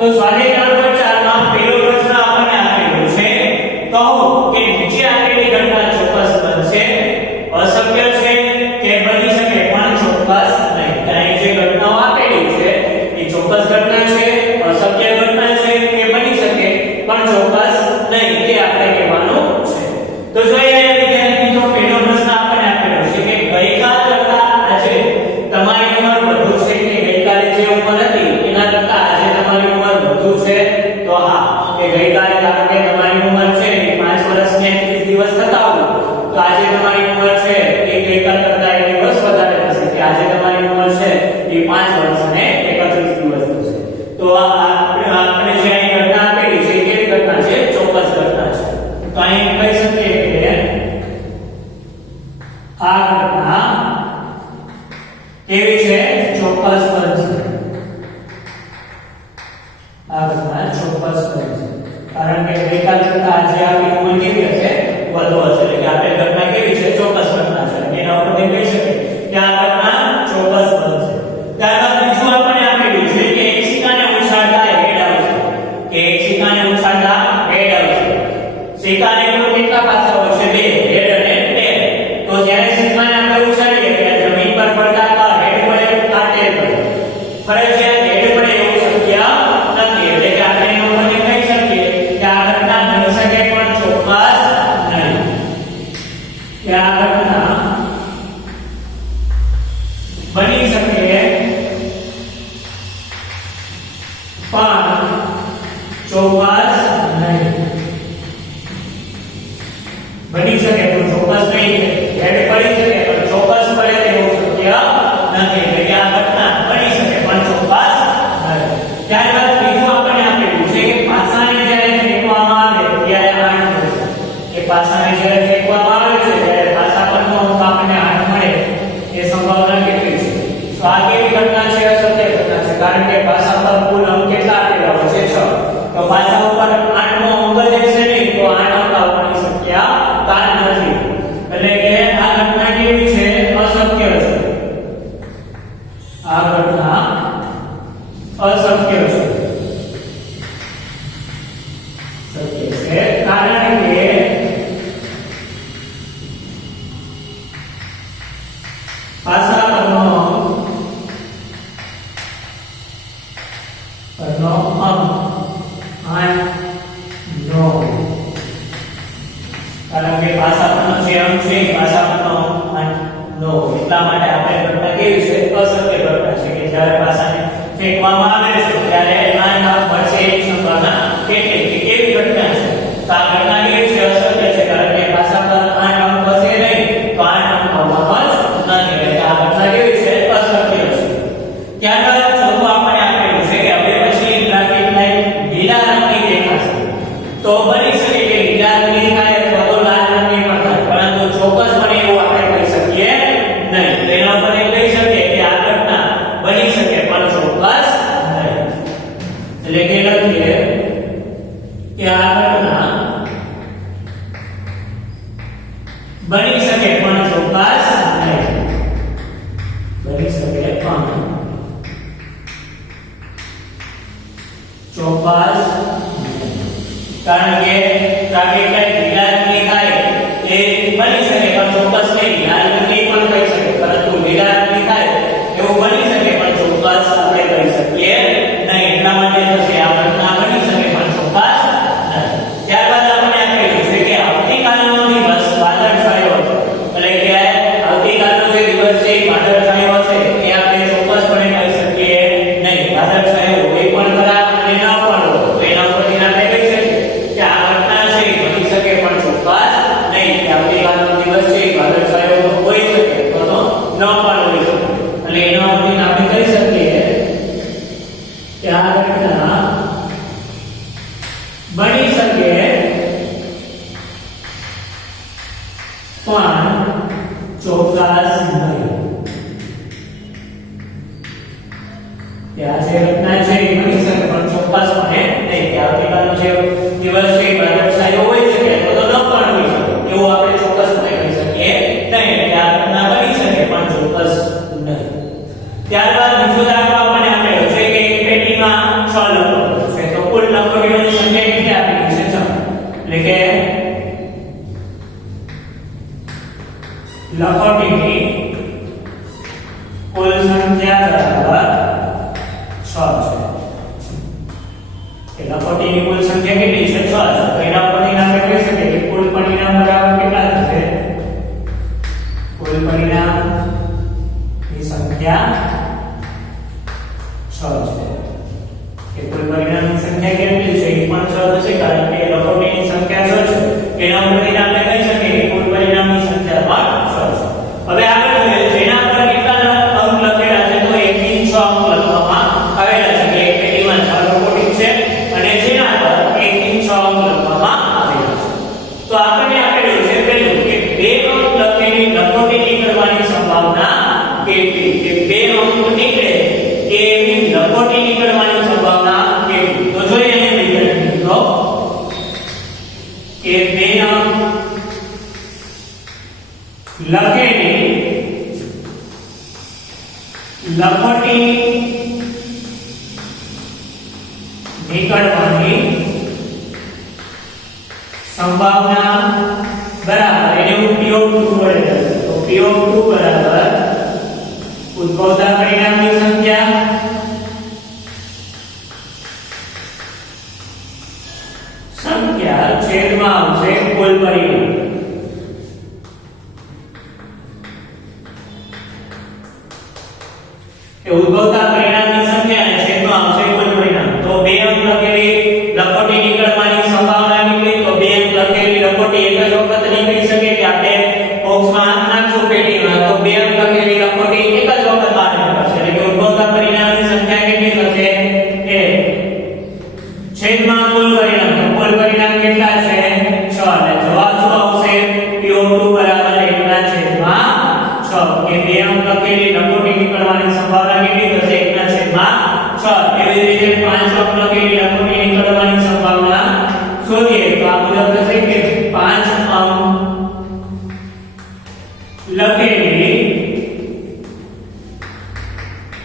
તો સ્વાધ્યાય નંબર 4 માં પહેલો પ્રશ્ન આપણને આપેલો છે કહો કે નીચે આપેલી ઘટના ચોક્કસ બનશે અશક્ય છે કે બની શકે પણ ચોક્કસ નહીં કારણ જે ઘટનાઓ આપેલી છે એ ચોક્કસ ઘટના છે અશક્ય ઘટના છે કે બની શકે પણ ચોક્કસ નહીં તે આપણે કહેવાનું છે તો જોઈએ વિદ્યાર્થી મિત્રો પહેલો પ્રશ્ન આપણને આપેલો છે કે ગઈકાલ કરતા આજે તમારી ઉંમર વધુ છે કે ગઈકાલે જે ઉંમર હતી એના કરતા આજે તમારી ઉંમર વધુ છે તો હા કે ગઈકાલે કારણ કે તમારી ઉંમર છે એ 5 વર્ષ ને 30 દિવસ થતા હોય તો આજે તમારી ઉંમર છે એ ગઈકાલ કરતા 1 દિવસ વધારે થશે કે આજે તમારી ઉંમર છે એ 5 વર્ષ અને 31 દિવસ થશે તો આપણે જે અહીં ઘટના આપેલી છે કેવી ઘટના છે ચોક્કસ ઘટના છે તો અહીં કહી શકીએ કે આ ઘટના કેવી છે ચોક્કસ બનશે આ ઘટના ચોક્કસ બનશે કારણ કે ગઈકાલ કરતા આજે આપણી ઉંમર કેવી હશે વધુ હશે એટલે કે આપણે ઘટના કેવી છે ચોક્કસ ઘટના છે એના ઉપરથી કહી શકીએ કે આ ઘટના ચોક્કસ બનશે ત્યારબાદ બીજું આપણને આપેલું છે કે એક સિક્કાને ઉછાળતા હેડ આવશે કે એક સિક્કાને ઉછાળતા હેડ આવશે સિક્કાને કુલ કેટલા પાસાઓ છે બે હેડ અને ટેલ તો જ્યારે સિક્કાને આપણે ઉછાળીએ ત્યારે જમીન પર પડતા હેડ પડે આ ટેલ પડે ફરજિયાત હેડ પડે એવું શક્ય નથી એટલે કે આપણે એના ઉપરથી કહી શકીએ કે આ ઘટના બની શકે પણ ચોક્કસ નહીં કે આ ઘટના બની શકે પણ ચોક્કસ નહીં બની શકે પણ ચોક્કસ નહીં હેડ પડી શકે પણ ચોક્કસ પડે તેવું શક્ય નથી એટલે કે આ ઘટના બની શકે પણ ચોક્કસ નહીં ત્યારબાદ બીજું આપણને આપેલું છે કે પાસાને જ્યારે ફેંકવામાં આવે ત્યારે આઠ મળશે કે પાસાને જ્યારે ફેંકવામાં આવે છે ત્યારે પાસા પરનો અંક આપણને 8 મળે એ સંભાવના કેટલી છે તો આ કેવી ઘટના છે અસત્ય ઘટના છે કારણ કે પાસા પર કુલ અંક કેટલા આપેલા હોય છે 6 તો પાસા ઉપર 8 નો અંક જ હશે નહીં તો 8 અંક આવવાની શક્યતા નથી એટલે કે આ ઘટના કેવી છે અશક્ય છે આ ઘટના અશક્ય છે શક્ય છે કારણ કે પાસા પરનો અંક 8 નો કારણ કે પાસા પરનો જે અંક છે પાસા પરનો અંક 8 નો એટલા માટે આપણે ઘટના કેવી છે અશક્ય ઘટના છે કે જ્યારે પાસાને ફેંકવામાં આવે છે ત્યારે 8 અંક મળશે એની સંભાવના કેટલી કે કેવી ઘટના છે તો આ ઘટના કેવી છે અશક્ય છે કારણ કે પાસા પર 8 અંક હશે નહીં તો 8 અંક આવવામાં જ નથી એટલે આ ઘટના કેવી છે અશક્ય છે ત્યારબાદ ચોથું આપણને આપેલું છે કે હવે પછી ટ્રાફિક લાઈટ લીલા રંગની દેખાશે તો બની શકે કે લીલા રંગની થાય અથવા તો લાલ રંગની પણ થાય પરંતુ ચોક્કસ પણ એવું આપણે કહી શકીએ નહીં તેના ઉપર કહી શકીએ કે આ ઘટના બની શકે પણ ચોક્કસ નહીં એટલે કે લખીએ કે આ ઘટના બની શકે પણ ચોક્કસ નહીં બની શકે પણ ચોક્કસ કારણ કે ટ્રાફિક લાઈટ લીલા રંગની થાય એ બની શકે પણ ચોક્કસ નહીં લાલ રંગની પણ થઈ શકે પરંતુ લીલા રંગની થાય એવું બની શકે પણ ચોક્કસ આપણે કહી શકીએ નહીં એટલા માટે થશે આ ઘટના બની શકે પણ ચોક્કસ નહીં ત્યારબાદ આપણે આપેલું છે કે આવતીકાલનો દિવસ વાદળછાયો હશે એટલે કે આવતીકાલનો જે દિવસ છે એ વાદળછાયો હશે એ આપણે ચોક્કસપણે કહી શકીએ નહીં વાદળછાયો હોય પણ ખરા અને ન પણ હોય તો એના ઉપરથી આપણે કહી શકીએ કે આ ઘટના છે એ બની શકે પણ ચોક્કસ નહીં કે આવતીકાલનો દિવસ છે એ વાદળછાયો હોઈ શકે તો ન પણ હોઈ શકે એટલે એના ઉપરથી આપણે કહી શકીએ કે આ ઘટના બની શકે પણ ચોક્કસ નહીં કે આ જે ઘટના છે એ બની શકે પણ ચોક્કસપણે નહીં કે આવતીકાલનો જે દિવસ છે એ વાદળછાયો હોઈ શકે તો ન પણ હોઈ શકે એવું આપણે ચોક્કસપણે કહી શકીએ નહીં કે આ ઘટના બની શકે પણ ચોક્કસ નહીં ત્યારબાદ બીજો દાખલો આપણને આપેલો છે કે એક પેટીમાં 6 લખો છે લખોટીઓની સંખ્યા કેટલી આપેલી છે 6 એટલે કે લખોટીની કુલ સંખ્યા બરાબર 6 છે કે લખોટીની કુલ સંખ્યા કેટલી છે 6 છે તો એના પરથી આપણે કહી શકીએ કે કુલ પરિણામ બરાબર કેટલા થશે કુલ પરિણામની સંખ્યા 6 છે કે કુલ પરિણામની સંખ્યા કેટલી છે એ પણ 6 થશે કારણ કે લખોટીની સંખ્યા 6 છે એના પરથી આપણે કહી શકીએ કે કુલ પરિણામની સંખ્યા પણ 6 છે હવે આગળ જોઈએ જેના પર કેટલા અંક લખેલા છે તો 1 થી 6 અંક લખવામાં આવેલા છે કે એક પેટીમાં 4 લખોટી છે અને જેના પર 1 થી 6 અંક લખવામાં આવેલા છે તો આપણને આપેલું છે પહેલું કે 2 અંક લખેલી લખોટી નીકળવાની સંભાવના કેટલી કે 2 અંક નીકળે એવી લખોટી નીકળવાની સંભાવના કેટલી તો જોઈએ અહીંયા વિદ્યાર્થી મિત્રો કે 2 અંક લખેલી લખોટી નીકળવાની સંભાવના બરાબર એને હું P of 2 વડે લખું તો P of 2 બરાબર ઉદ્ભવતા પરિણામની સંખ્યા છેદમાં આવશે કુલ પરિણામ કે ઉદ્ભવતા પરિણામની સંખ્યા અને છેદમાં આવશે કુલ પરિણામ તો 2 અંક લખેલી લખોટી નીકળવાની સંભાવના કેટલી તો 2 અંક લખેલી લખોટી એક જ વખત નીકળી શકે કે આપણે બોક્સમાં નાખશું પેટીમાં તો 2 અંક લખેલી લખોટી એક જ વખત બહાર નીકળશે એટલે કે ઉદ્ભવતા પરિણામની સંખ્યા કેટલી થશે એ છેદમાં કુલ પરિણામ તો કુલ પરિણામ કેટલા છે 6 એટલે જવાબ શું આવશે P2 બરાબર 1 ના છેદમાં 6 કે 2 અંક લખેલી લખોટી નીકળવાની સંભાવના કેટલી થશે 1 ના છેદમાં 6 એવી જ રીતે 5 અંક લખેલી લખોટી નીકળવાની સંભાવના શોધીએ તો આ મુજબ થશે કે 5 અંક લખેલી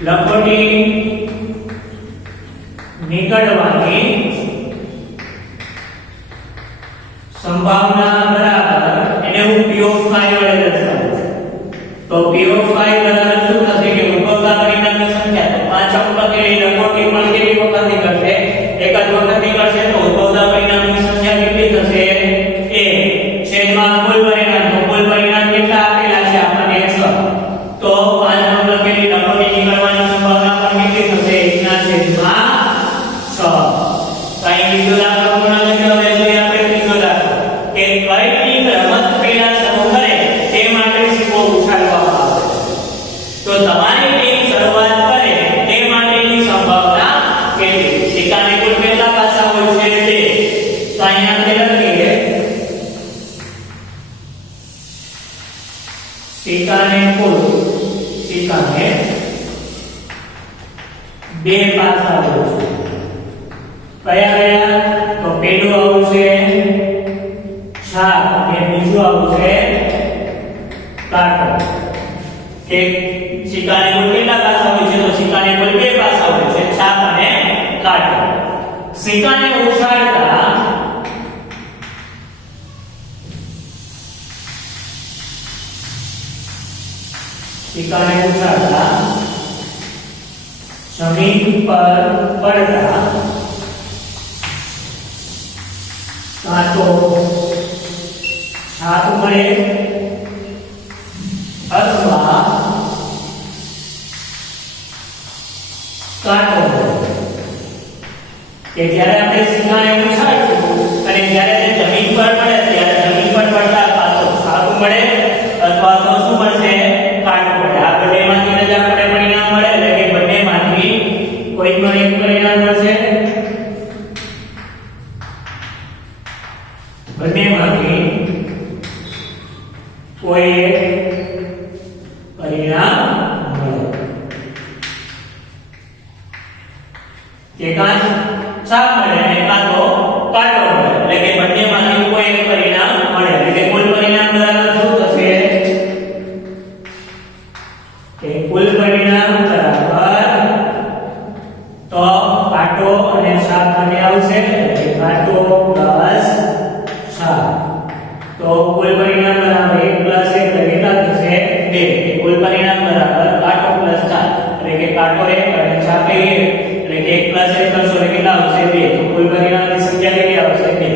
લખોટી નીકળવાની સંભાવના બરાબર એને હું P of 5 વડે દર્શાવું તો P of 5 બરાબર શું થશે કે ઉદ્ભવતા પરિણામની સંખ્યા તો 5 અંક લખેલી લખોટી પણ કેટલી વખત નીકળશે એક જ વખત નીકળશે તો ઉદ્ભવતા પરિણામની સંખ્યા કેટલી થશે એ છેદમાં કુલ પરિણામ તો કુલ પરિણામ કેટલા આપેલા છે આપણને 6 તો 5 અંક લખેલી લખોટી નીકળવાની સંભાવના પણ કેટલી થશે 1 ના છેદમાં 6 કઈ બીજો દાખલો પૂર્ણ કર્યો હવે જોઈએ આપણે ત્રીજો દાખલો કે કઈ ટીમ રમત પહેલા શરૂ કરે તે માટે સિક્કો ઉછાળવામાં આવે તો તમારી ટીમ શરૂઆત કરે તે માટેની સંભાવના કેટલી સિક્કાને કુલ કેટલા પાસા હોય છે તે તો અહીંયા આપણે લખીએ સિક્કાને 2 પાસા હોય છે કયા કયા તો પેલું આવશે છાપ અને બીજું આવશે કાંટો કે સિક્કાને કુલ કેટલા પાસા હોય છે તો સિક્કાને કુલ 2 પાસા હોય છે છાપ અને કાંટો સિક્કાને ઉછાળતા જમીન પર પડતા કાં તો છાપ મળે અથવા કાંટો મળે કે જ્યારે આપણે સિક્કાને ઉછાળીશું અને જ્યારે તે જમીન પર પડે ત્યારે જમીન પર પડતા કાં તો છાપ મળે અથવા તો શું મળશે કાંટો મળે આ બંનેમાંથી જ આપણે પરિણામ મળે એટલે કે બંનેમાંથી કોઈ પણ એક પરિણામ મળશે બંનેમાંથી કોઈ એક પરિણામ મળે કે કાં છાપ મળે અને કાં તો કાંટો મળે એટલે કે બંનેમાંથી કોઈ એક પરિણામ મળે એટલે કે કુલ પરિણામ બરાબર શું થશે કે કુલ પરિણામ બરાબર તો કાંટો અને શાક બંને આવશે એટલે કાંટો પ્લસ શાક. તો કુલ પરિણામ બરાબર 1 પ્લસ 1 એટલે કેટલા થશે 2. કુલ પરિણામ બરાબર કાંટો પ્લસ શાક એટલે કે કાંટો 1 અને શાક 1 એટલે કે 1 પ્લસ 1 કરશો એટલે કેટલા આવશે 2. તો કુલ પરિણામની સંખ્યા કેટલી આવશે 2.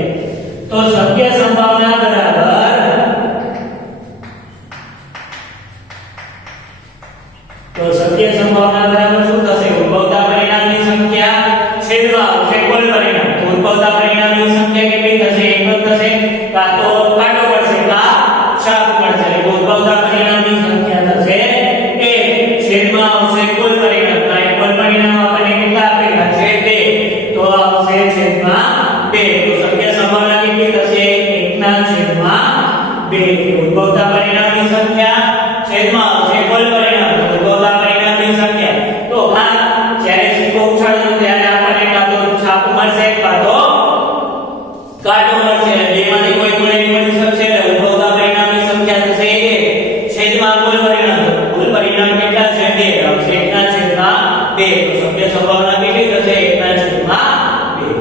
તો શક્ય સંભાવના બરાબર શું થશે ઉદ્ભવતા પરિણામની સંખ્યા છેદમાં આવશે કુલ પરિણામ. તો ઉદ્ભવતા પરિણામની સંખ્યા કેટલી થશે 1 જ થશે કાં તો કાંટો પડશે કાં શાક પડશે એટલે ઉદ્ભવતા પરિણામની સંખ્યા થશે 1 છેદમાં આવશે કુલ પરિણામ. તો આ કુલ પરિણામ આપણને કેટલા આપેલા છે 2 તો આવશે છેદમાં 2. તો શક્ય સંભાવના કેટલી થશે 1 ના છેદમાં 2. ઉદ્ભવતા પરિણામની સંખ્યા છેદમાં આવશે કુલ પરિણામ. ઉદ્ભવતા પરિણામની સંખ્યા તો આ જ્યારે સિક્કો ઉછાળો ત્યારે આપણને કાં તો છાપ મળશે કાં તો કાંટો મળશે. બેમાંથી કોઈ પણ એક મળી શકશે એટલે ઉદ્ભવતા પરિણામની સંખ્યા થશે 1 છેદમાં કુલ પરિણામ. કુલ પરિણામ કેટલા છે 2 આવશે 1 ના છેદમાં 2. તો શક્ય સંભાવના કેટલી થશે 1 ના છેદમાં 2.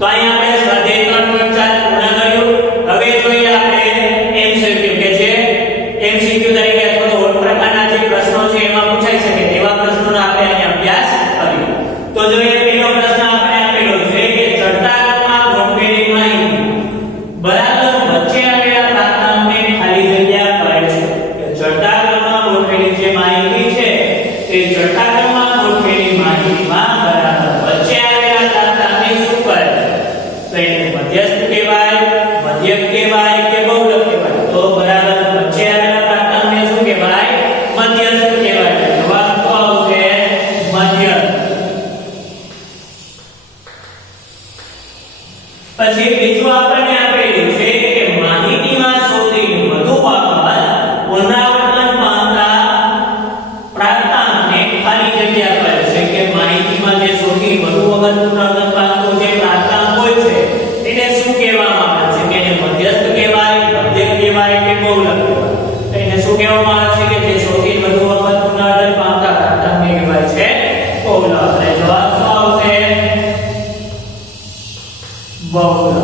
તો અહીં આપણે સ્વાધ્યાય 3.4 પૂર્ણ કર્યું. હવે જોઈએ આપણે એમસીક્યુ કે છે એમસીક્યુ તરીકે અથવા તો ઓડ પ્રકારના જે પ્રશ્નો છે એમાં પૂછાઈ શકે તેવા પ્રશ્નોનો આપણે અહીં અભ્યાસ કર્યો. તો જોઈએ પહેલો પ્રશ્ન આપણે આપેલો છે કે ચડતા ક્રમમાં ગોઠવેલી માહિતી બરાબર વચ્ચે આવેલા પ્રાપ્તાંકને ખાલી જગ્યા કરે છે. કે ચડતા ક્રમમાં ગોઠવેલી જે માહિતી છે તે ચડતા ક્રમમાં ગોઠવેલી માહિતીમાં બરાબર વચ્ચે આવેલા પ્રાપ્તાંકને શું કરે છે? તો એને મધ્યસ્થ કહેવાય, મધ્યક કહેવાય કે બહુલક કહેવાય? તો બરાબર વચ્ચે આવેલા પ્રાપ્તાંકને શું કહેવાય? મધ્યસ્થ કહેવાય. જવાબ તો આવશે મધ્યસ્થ. પછી બીજું આપણને આપેલું છે કે માહિતીમાં સૌથી વધુ વખત પુનરાવર્તન પામતા પ્રાપ્તાંકને ખાલી જગ્યા કરે છે. કે માહિતીમાં જે સૌથી વધુ વખત પુનરાવર્તન પામતો જે પ્રાપ્તાંક હોય છે એને શું કહેવામાં આવે છે? કે એને મધ્યસ્થ કહેવાય, મધ્યક કહેવાય કે બહુલક કહેવાય? તો એને શું કહેવામાં આવે છે? કે જે સૌથી વધુ વખત પુનરાવર્તન પામતા પ્રાપ્તાંકને કહેવાય છે બહુલક. એટલે જવાબ શું આવશે? બહુલક.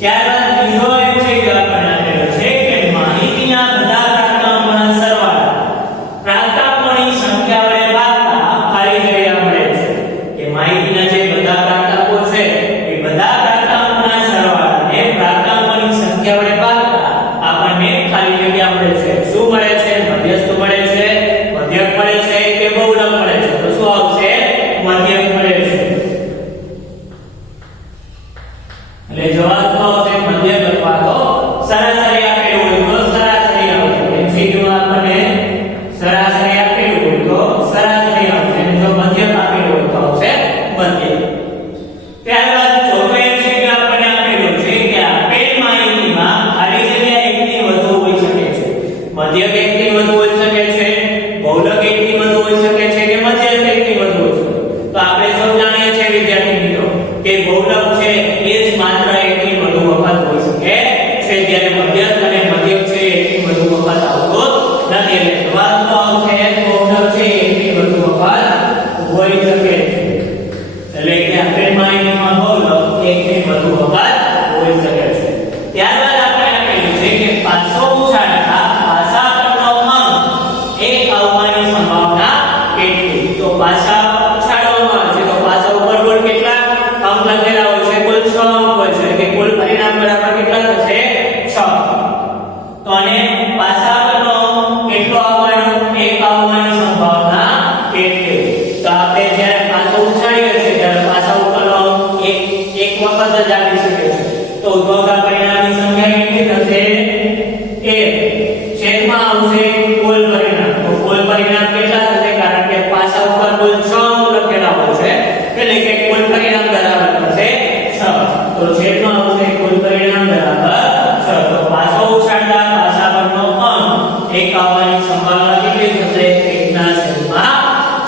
ત્યારબાદ બીજો એમ છે કે આપણને આપેલો છે કે માહિતીના બધા પ્રાપ્તાંકોના સરવાળા પ્રાપ્તાંકોની સંખ્યા વડે ભાગતા ખાલી જગ્યા મળે છે. કે માહિતીના જે બધા પ્રાપ્તાંકો છે એ બધા પ્રાપ્તાંકોના સરવાળાને પ્રાપ્તાંકોની સંખ્યા વડે ભાગતા આપણને ખાલી જગ્યા મળે છે. શું મળે છે? મધ્યસ્થ મળે છે, મધ્યક મળે છે કે બહુલક મળે છે? તો શું આવશે? મધ્યક મળે છે. એટલે જવાબ શું આવશે? મધ્યક અથવા તો સરાસરી આપેલું હોય તો સરાસરી આવશે. એમસીક્યુ આપણને સરાસરી આપેલું હોય તો સરાસરી આવશે અને જો મધ્યક આપેલું હોય તો આવશે મધ્યક. ત્યારબાદ ચોથો એમસીક્યુ આપણને આપેલું છે કે આપેલ માહિતીમાં ખાલી જગ્યા એકથી વધુ હોઈ શકે છે. મધ્યક એકથી વધુ હોઈ શકે છે, બહુલક એકથી વધુ હોઈ શકે છે કે મધ્યસ્થ એકથી વધુ હોઈ શકે. તો આપણે સૌ જાણીએ છીએ વિદ્યાર્થી મિત્રો કે બહુલક છે એ જ માત્ર એકથી વધુ વખત હોઈ શકે છે જ્યારે મધ્યસ્થ અને મધ્યક છે એકથી વધુ વખત આવતો નથી. એટલે જવાબ તો આવશે બહુલક છે એકથી વધુ વખત હોઈ શકે છે. એટલે કે આપેલ માહિતીમાં બહુલક એકથી વધુ વખત હોઈ શકે છે. ત્યારબાદ આપણે આપેલું છે કે પાછો ઉછાળતા પાસા પરનો અંક એક આવવાની સંભાવના કેટલી? તો પાસા ઉછાળવામાં આવે છે તો પાસા ઉપર કુલ કેટલા અંક લખેલા હોય છે? કુલ 6 અંક હોય છે. કે કુલ પરિણામ બરાબર કેટલા થશે? 6. તો અને પાસા પરનો કેટલો આવવાનો? 1 આવવાની સંભાવના કેટલી? તો આપણે જ્યારે પાસો ઉછાળીએ છીએ ત્યારે પાસા ઉપરનો એક વખત જ આવી શકે છે. તો ઉદ્ભવતા પરિણામની સંખ્યા કેટલી થશે? 1 છેદમાં આવશે કુલ પરિણામ. તો કુલ પરિણામ કેટલા થશે? કારણ કે પાસા ઉપર કુલ 6 અંક લખેલા હોય છે એટલે કે કુલ પરિણામ બરાબર થશે 6. તો છેદમાં આવશે કુલ પરિણામ બરાબર 6. તો પાસો ઉછાળતા પાસા પરનો અંક 1 આવવાની સંભાવના કેટલી થશે? 1 ના છેદમાં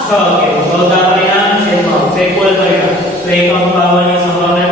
6. કે ઉદ્ભવતા પરિણામ છેદમાં આવશે કુલ પરિણામ. તો 1 અંક આવવાની સંભાવના